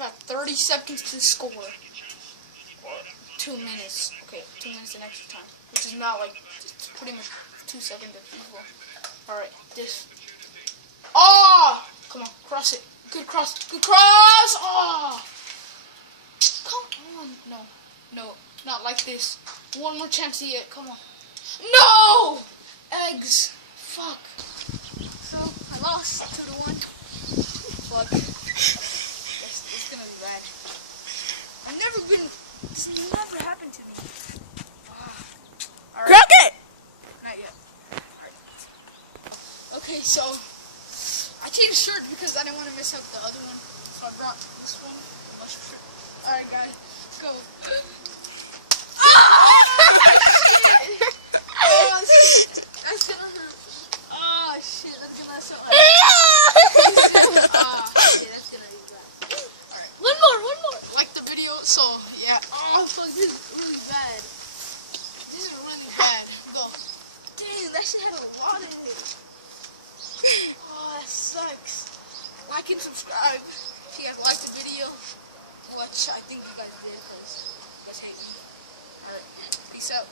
about 30 seconds to score. Or 2 minutes. Okay, 2 minutes in extra time. Which is not like, it's pretty much 2 seconds of equal. Alright, this. Oh! Come on, cross it. Good cross. Good cross! Oh! Come on. No. No. Not like this. One more chance yet. Come on. No! Eggs. Fuck. So, I lost 2-1. Fuck. That's gonna be bad. It's never happened to me. Alright. Crockett! Not yet. Alright. Okay, so I changed shirt because I didn't want to mess up the other one. So I brought this one. Alright, guys. Go. Oh, shit. That's gonna hurt. Oh, shit. That's gonna mess up. Shit, that's gonna be bad. Alright. One more. Like the video, so yeah. Oh, fuck, this is really bad. This is really bad. Go. Dang, that shit had a lot in it. Oh, that sucks. Like and subscribe if you guys liked the video, which I think you guys did, because you guys hate me. Alright, peace out.